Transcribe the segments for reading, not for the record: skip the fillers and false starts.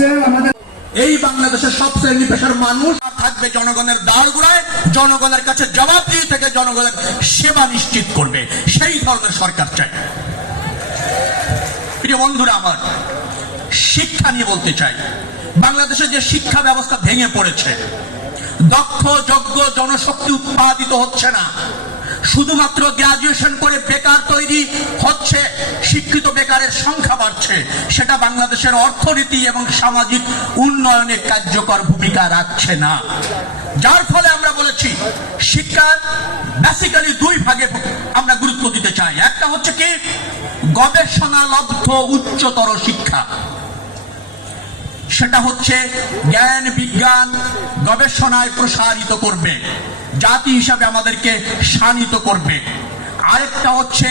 আজকে আমাদের এই বাংলাদেশের সব শ্রেণী পেশার মানুষ থাকবে জনগণের দাঁড়গুড়ায়, জনগণের কাছে জবাবদিহি থেকে জনগণের সেবা নিশ্চিত করবে, সেই ধরনের সরকার চাই। প্রিয় বন্ধুরা আমার, শিক্ষা নিয়ে বলতে চাই, বাংলাদেশে যে শিক্ষা ব্যবস্থা ভেঙে পড়েছে, দক্ষ যোগ্য জনশক্তি উৎপাদিত হচ্ছে না, শুধুমাত্র গ্রাজুয়েশন করে বেকার তৈরি হচ্ছে, শিক্ষিত বেকারের সংখ্যা বাড়ছে, সেটা বাংলাদেশের অর্থনীতি এবং সামাজিক উন্নয়নে কার্যকর ভূমিকা রাখছে না। যার ফলে আমরা বলেছি শিক্ষার বেসিক্যালি দুই ভাগে আমরা গুরুত্ব দিতে চাই। একটা হচ্ছে কি গবেষণালব্ধ উচ্চতর শিক্ষা, সেটা হচ্ছে জ্ঞান বিজ্ঞান গবেষণায় প্রসারিত করবে, জাতি হিসাবে আমাদেরকে শানিত করবে। আরেকটা হচ্ছে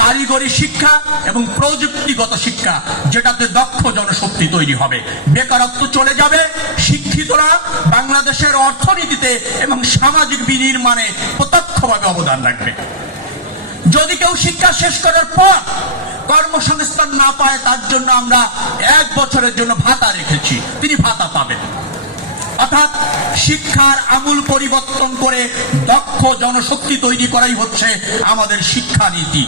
কারিগরি শিক্ষা এবং প্রযুক্তিগত শিক্ষা, যেটাতে দক্ষ জনশক্তি তৈরি হবে, বেকারত্ব চলে যাবে, শিক্ষিতরা বাংলাদেশের অর্থনীতিতে এবং সামাজিক বিনির্মাণে প্রত্যক্ষভাবে অবদান রাখবে। যদি কেউ শিক্ষা শেষ করার পর কর্মসংস্থান না পায়, তার জন্য আমরা 1 বছরের জন্য ভাতা রেখেছি, তিনি ভাতা পাবেন। অর্থাৎ শিক্ষার আমূল পরিবর্তন করে দক্ষ জনশক্তি তৈরি করাই হচ্ছে আমাদের শিক্ষা নীতি।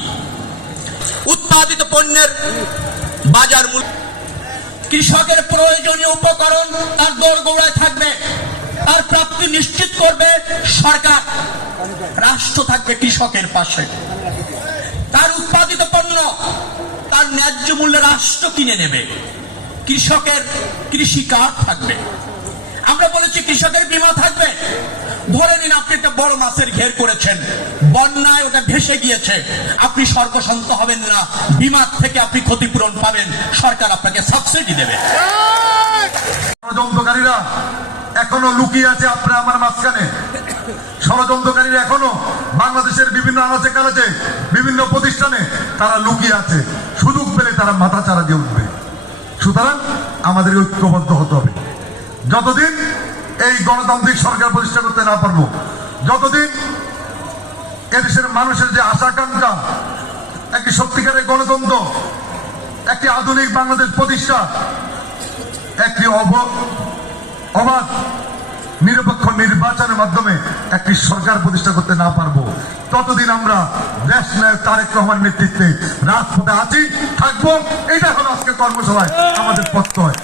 উৎপাদিত পণ্যের বাজার মূল্য, কৃষকের প্রয়োজনীয় উপকরণ তার দোরগোড়ায় থাকবে, তার প্রাপ্তি নিশ্চিত করবে সরকার, রাষ্ট্র থাকবে কৃষকের পাশে। তার উৎপাদিত পণ্য তার ন্যায্য মূল্যে রাষ্ট্র কিনে নেবে, কৃষকের কৃষি কার্ড থাকবে। আমরা বলেছি কৃষকের বীমা থাকবে। ধরে নিন আপনি একটা বড় মাছের ঘের করেছেন, বন্যায় ওটা ভেসে গিয়েছে, আপনি সর্বশান্ত হবেন না, বীমার থেকে আপনি ক্ষতিপূরণ পাবেন, সরকার আপনাকে সাবসিডি দেবে। ষড়যন্ত্রকারীরা এখনো লুকিয়ে আছে আপনার আমার মাঝখানে। ষড়যন্ত্রকারীরা এখনো বাংলাদেশের বিভিন্ন আনাচে কানাচে বিভিন্ন প্রতিষ্ঠানে তারা লুকিয়ে আছে, সুযোগ পেলে তারা মাথা চারা দিয়ে উঠবে। সুতরাং আমাদের ঐক্যবদ্ধ হতে হবে। যতদিন এই গণতান্ত্রিক সরকার প্রতিষ্ঠা করতে না পারবো, যতদিন এদেশের মানুষের যে আশা-আকাঙ্ক্ষা, একটি সত্যিকারের গণতন্ত্র, একটি আধুনিক বাংলাদেশ প্রতিষ্ঠা, একটি অবাধ নিরপেক্ষ নির্বাচনের মাধ্যমে একটি সরকার প্রতিষ্ঠা করতে না পারবো, ততদিন আমরা দেশ নায়ক তারেক রহমান নেতৃত্বে রাজপথে আছি, থাকবো। এটা হলো আজকে কর্মসভায় আমাদের প্রত্যয়।